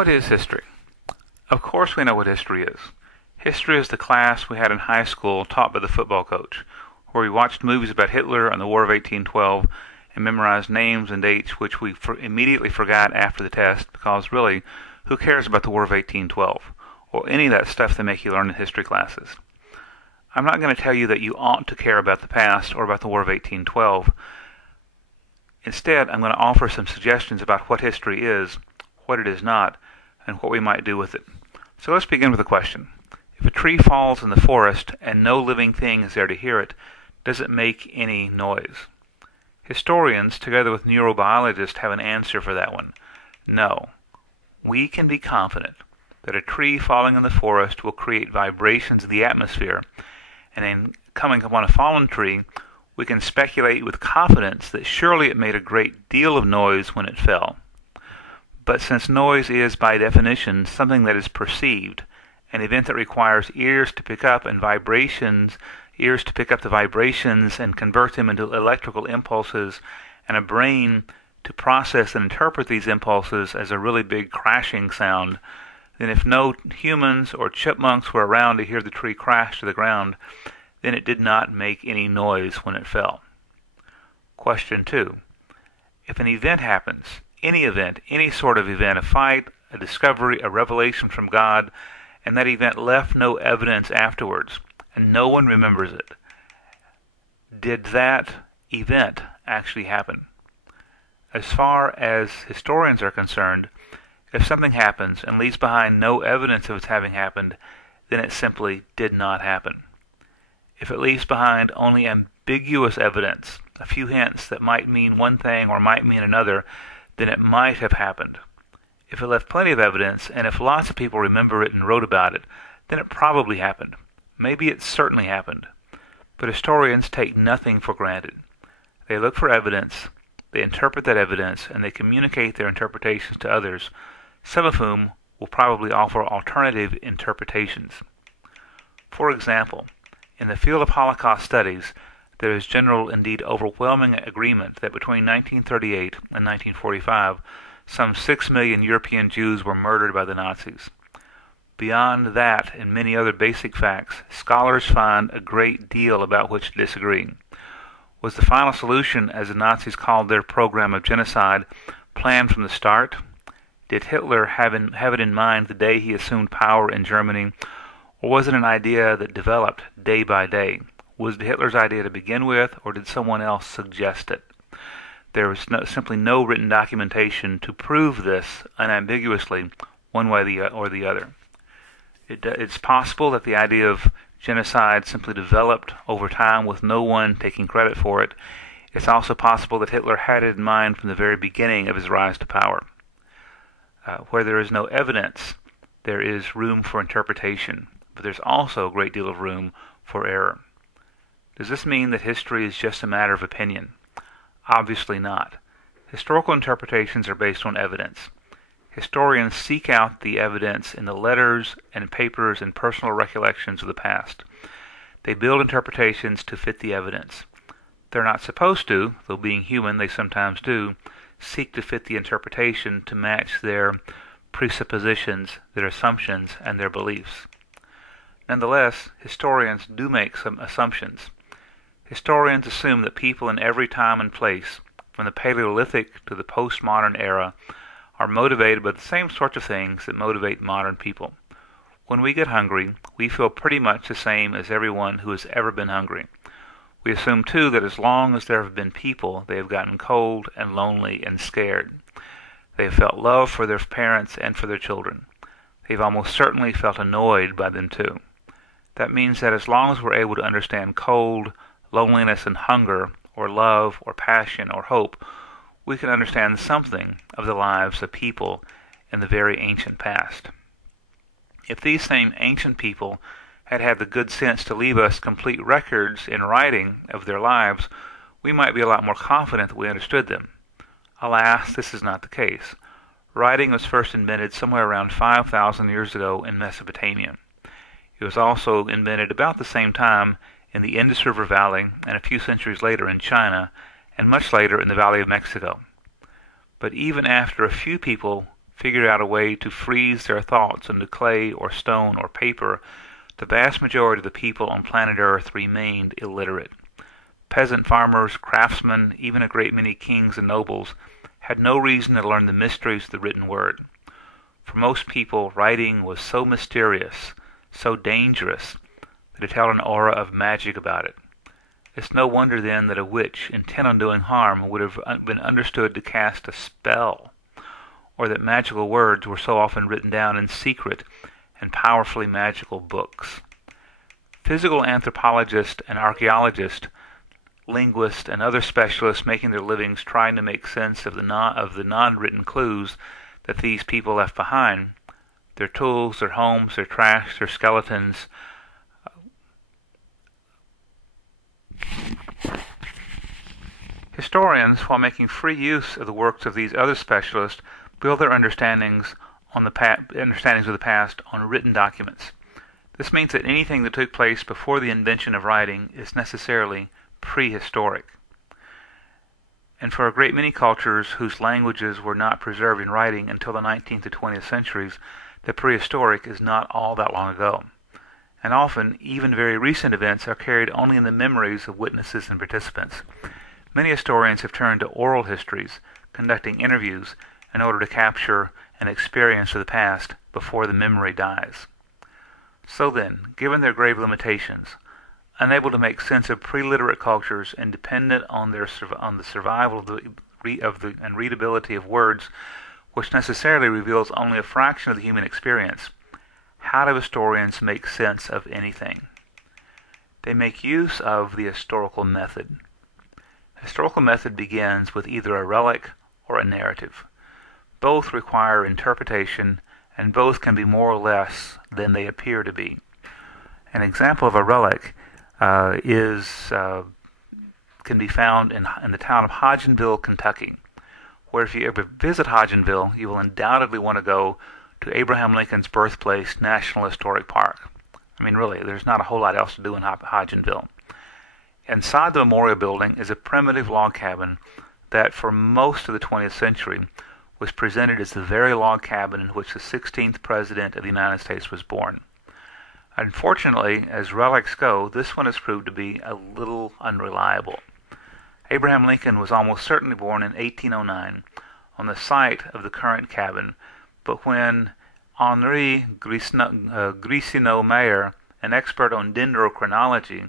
What is history? Of course we know what history is. History is the class we had in high school taught by the football coach, where we watched movies about Hitler and the War of 1812 and memorized names and dates which we immediately forgot after the test because really, who cares about the War of 1812 or any of that stuff they make you learn in history classes? I'm not going to tell you that you ought to care about the past or about the War of 1812. Instead, I'm going to offer some suggestions about what history is, what it is not, and what we might do with it. So let's begin with a question. If a tree falls in the forest and no living thing is there to hear it, does it make any noise? Historians, together with neurobiologists, have an answer for that one. No. We can be confident that a tree falling in the forest will create vibrations in the atmosphere, and in coming upon a fallen tree, we can speculate with confidence that surely it made a great deal of noise when it fell. But since noise is, by definition, something that is perceived, an event that requires ears to pick up and ears to pick up the vibrations and convert them into electrical impulses, and a brain to process and interpret these impulses as a really big crashing sound, then if no humans or chipmunks were around to hear the tree crash to the ground, then it did not make any noise when it fell. Question 2. If an event happens, any event, any sort of event, a fight, a discovery, a revelation from God, and that event left no evidence afterwards, and no one remembers it, did that event actually happen? As far as historians are concerned, if something happens and leaves behind no evidence of its having happened, then it simply did not happen. If it leaves behind only ambiguous evidence, a few hints that might mean one thing or might mean another, then it might have happened. If it left plenty of evidence, and if lots of people remember it and wrote about it, then it probably happened. Maybe it certainly happened. But historians take nothing for granted. They look for evidence, they interpret that evidence, and they communicate their interpretations to others, some of whom will probably offer alternative interpretations. For example, in the field of Holocaust studies, there is general, indeed overwhelming agreement that between 1938 and 1945, some 6 million European Jews were murdered by the Nazis. Beyond that and many other basic facts, scholars find a great deal about which to disagree. Was the final solution, as the Nazis called their program of genocide, planned from the start? Did Hitler have it in mind the day he assumed power in Germany, or was it an idea that developed day by day? Was it Hitler's idea to begin with, or did someone else suggest it? There was simply no written documentation to prove this unambiguously one way or the other. It's possible that the idea of genocide simply developed over time with no one taking credit for it. It's also possible that Hitler had it in mind from the very beginning of his rise to power. Where there is no evidence, there is room for interpretation, but there's also a great deal of room for error. Does this mean that history is just a matter of opinion? Obviously not. Historical interpretations are based on evidence. Historians seek out the evidence in the letters and papers and personal recollections of the past. They build interpretations to fit the evidence. They're not supposed to, though being human they sometimes do, seek to fit the interpretation to match their presuppositions, their assumptions, and their beliefs. Nonetheless, historians do make some assumptions. Historians assume that people in every time and place, from the Paleolithic to the postmodern era, are motivated by the same sorts of things that motivate modern people. When we get hungry, we feel pretty much the same as everyone who has ever been hungry. We assume, too, that as long as there have been people, they have gotten cold and lonely and scared. They have felt love for their parents and for their children. They've almost certainly felt annoyed by them, too. That means that as long as we're able to understand cold, loneliness and hunger, or love, or passion, or hope, we can understand something of the lives of people in the very ancient past. If these same ancient people had had the good sense to leave us complete records in writing of their lives, we might be a lot more confident that we understood them. Alas, this is not the case. Writing was first invented somewhere around 5,000 years ago in Mesopotamia. It was also invented about the same time in the Indus River Valley and a few centuries later in China, and much later in the Valley of Mexico. But even after a few people figured out a way to freeze their thoughts into clay or stone or paper, the vast majority of the people on planet Earth remained illiterate. Peasant farmers, craftsmen, even a great many kings and nobles had no reason to learn the mysteries of the written word. For most people, writing was so mysterious, so dangerous, that it held an aura of magic about it. It's no wonder then that a witch intent on doing harm would have been understood to cast a spell, or that magical words were so often written down in secret and powerfully magical books. Physical anthropologists and archaeologists, linguists, and other specialists making their livings trying to make sense of the non-written clues that these people left behind, their tools, their homes, their trash, their skeletons. Historians, while making free use of the works of these other specialists, build their understandings of the past on written documents. This means that anything that took place before the invention of writing is necessarily prehistoric. And for a great many cultures whose languages were not preserved in writing until the 19th to 20th centuries, the prehistoric is not all that long ago. And often, even very recent events are carried only in the memories of witnesses and participants. Many historians have turned to oral histories, conducting interviews, in order to capture an experience of the past before the memory dies. So then, given their grave limitations, unable to make sense of pre-literate cultures and dependent on the survival and readability of words, which necessarily reveals only a fraction of the human experience, how do historians make sense of anything? They make use of the historical method. Historical method begins with either a relic or a narrative. Both require interpretation, and both can be more or less than they appear to be. An example of a relic can be found in the town of Hodgenville, Kentucky, where if you ever visit Hodgenville, you will undoubtedly want to go to Abraham Lincoln's birthplace, National Historic Park. I mean, really, there's not a whole lot else to do in Hodgenville. Inside the memorial building is a primitive log cabin that, for most of the 20th century, was presented as the very log cabin in which the 16th President of the United States was born. Unfortunately, as relics go, this one has proved to be a little unreliable. Abraham Lincoln was almost certainly born in 1809 on the site of the current cabin, but when Henri Gricineau-Mayer, an expert on dendrochronology,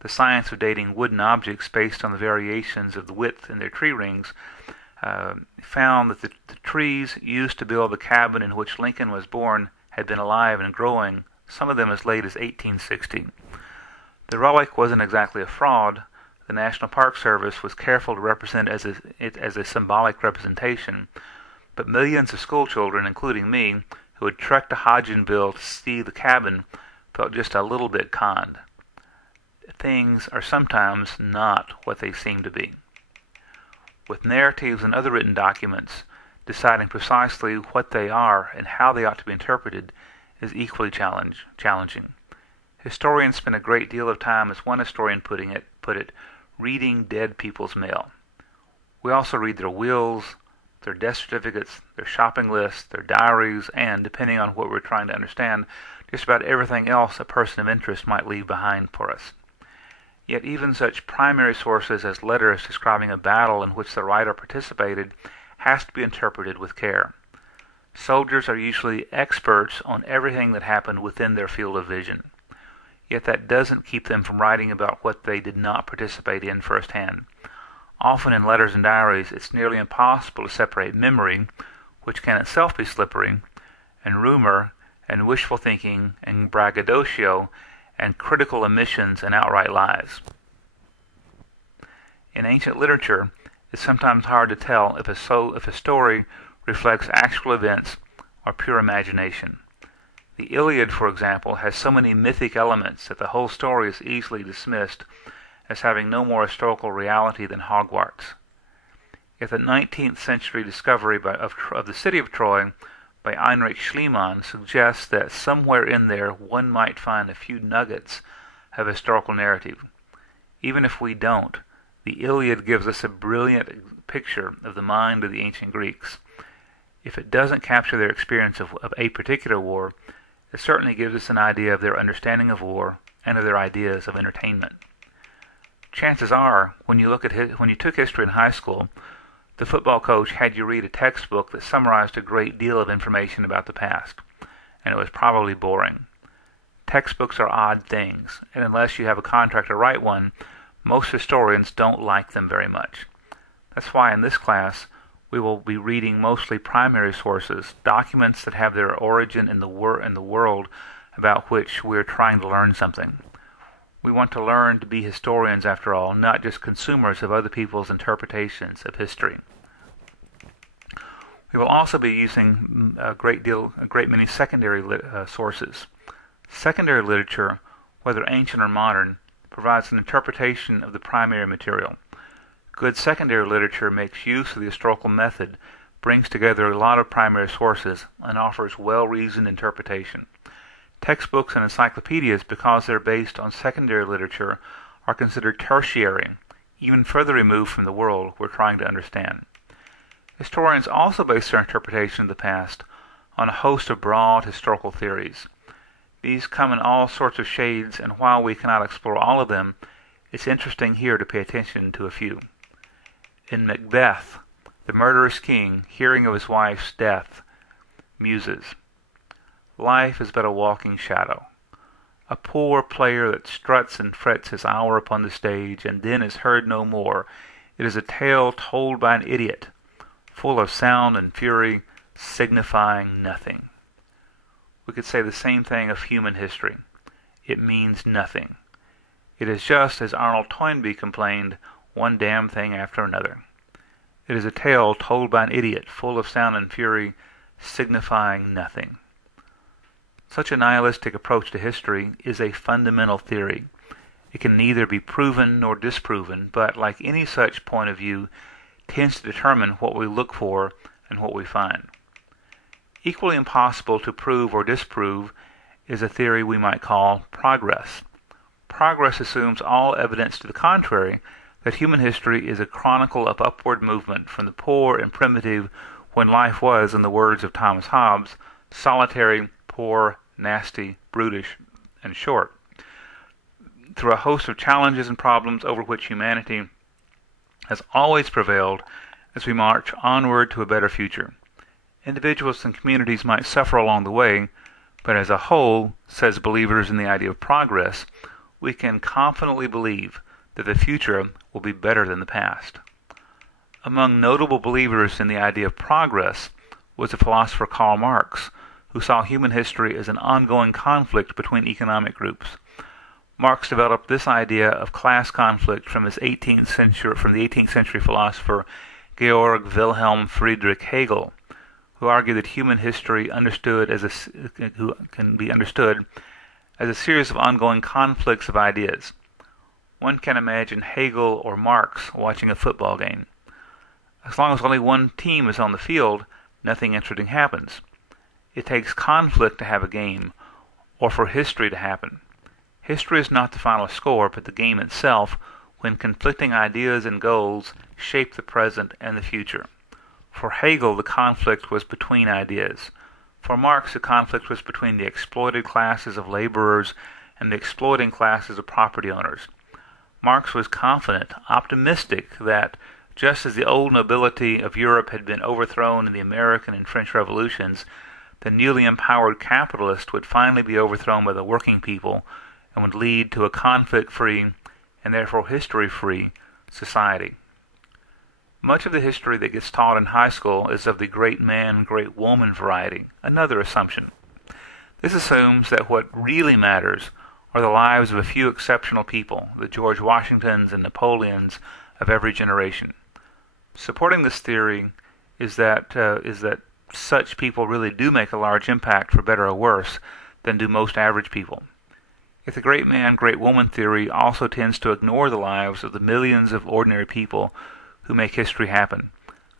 the science of dating wooden objects based on the variations of the width in their tree rings, found that the trees used to build the cabin in which Lincoln was born had been alive and growing, some of them as late as 1860. The relic wasn't exactly a fraud. The National Park Service was careful to represent it as a symbolic representation, but millions of schoolchildren, including me, who had trekked to Hodgenville to see the cabin, felt just a little bit conned. Things are sometimes not what they seem to be. With narratives and other written documents, deciding precisely what they are and how they ought to be interpreted is equally challenging. Historians spend a great deal of time, as one historian put it, reading dead people's mail. We also read their wills, their death certificates, their shopping lists, their diaries, and, depending on what we're trying to understand, just about everything else a person of interest might leave behind for us. Yet even such primary sources as letters describing a battle in which the writer participated has to be interpreted with care. Soldiers are usually experts on everything that happened within their field of vision. Yet that doesn't keep them from writing about what they did not participate in firsthand. Often in letters and diaries, it's nearly impossible to separate memory, which can itself be slippery, and rumor, and wishful thinking, and braggadocio, and critical omissions and outright lies. In ancient literature, it's sometimes hard to tell if a story reflects actual events or pure imagination. The Iliad, for example, has so many mythic elements that the whole story is easily dismissed as having no more historical reality than Hogwarts. Yet the 19th century discovery of the city of Troy by Heinrich Schliemann suggests that somewhere in there one might find a few nuggets of historical narrative. Even if we don't, the Iliad gives us a brilliant picture of the mind of the ancient Greeks. If it doesn't capture their experience of a particular war, it certainly gives us an idea of their understanding of war and of their ideas of entertainment. Chances are, when you took history in high school, the football coach had you read a textbook that summarized a great deal of information about the past, and it was probably boring. Textbooks are odd things, and unless you have a contract to write one, most historians don't like them very much. That's why in this class we will be reading mostly primary sources, documents that have their origin in the world about which we're trying to learn something. We want to learn to be historians, after all, not just consumers of other people's interpretations of history. We will also be using a great many secondary sources. Secondary literature, whether ancient or modern, provides an interpretation of the primary material. Good secondary literature makes use of the historical method, brings together a lot of primary sources, and offers well-reasoned interpretation. Textbooks and encyclopedias, because they're based on secondary literature, are considered tertiary, even further removed from the world we're trying to understand. Historians also base their interpretation of the past on a host of broad historical theories. These come in all sorts of shades, and while we cannot explore all of them, it's interesting here to pay attention to a few. In Macbeth, the murderous king, hearing of his wife's death, muses, "Life is but a walking shadow, a poor player that struts and frets his hour upon the stage, and then is heard no more. It is a tale told by an idiot, full of sound and fury, signifying nothing." We could say the same thing of human history. It means nothing. It is just, as Arnold Toynbee complained, one damn thing after another. It is a tale told by an idiot, full of sound and fury, signifying nothing. Such a nihilistic approach to history is a fundamental theory. It can neither be proven nor disproven, but, like any such point of view, tends to determine what we look for and what we find. Equally impossible to prove or disprove is a theory we might call progress. Progress assumes all evidence to the contrary, that human history is a chronicle of upward movement from the poor and primitive when life was, in the words of Thomas Hobbes, solitary, poor, nasty, brutish, and short, through a host of challenges and problems over which humanity has always prevailed as we march onward to a better future. Individuals and communities might suffer along the way, but as a whole, says believers in the idea of progress, we can confidently believe that the future will be better than the past. Among notable believers in the idea of progress was the philosopher Karl Marx, who saw human history as an ongoing conflict between economic groups. Marx developed this idea of class conflict from the 18th century philosopher Georg Wilhelm Friedrich Hegel, who argued that human history can be understood as a series of ongoing conflicts of ideas. One can imagine Hegel or Marx watching a football game. As long as only one team is on the field, nothing interesting happens. It takes conflict to have a game, or for history to happen. History is not the final score, but the game itself, when conflicting ideas and goals shape the present and the future. For Hegel, the conflict was between ideas. For Marx, the conflict was between the exploited classes of laborers and the exploiting classes of property owners. Marx was confident, optimistic, that just as the old nobility of Europe had been overthrown in the American and French revolutions, the newly empowered capitalist would finally be overthrown by the working people and would lead to a conflict-free, and therefore history-free, society. Much of the history that gets taught in high school is of the great man, great woman variety, another assumption. This assumes that what really matters are the lives of a few exceptional people, the George Washingtons and Napoleons of every generation. Supporting this theory is that such people really do make a large impact, for better or worse, than do most average people. Yet the great man, great woman theory also tends to ignore the lives of the millions of ordinary people who make history happen,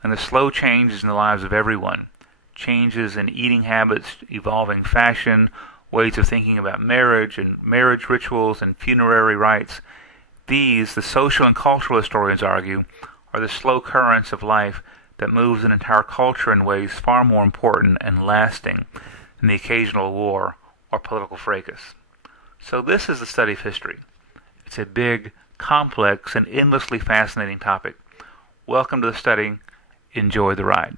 and the slow changes in the lives of everyone, changes in eating habits, evolving fashion, ways of thinking about marriage and marriage rituals and funerary rites. These, the social and cultural historians argue, are the slow currents of life that moves an entire culture in ways far more important and lasting than the occasional war or political fracas. So this is the study of history. It's a big, complex, and endlessly fascinating topic. Welcome to the study. Enjoy the ride.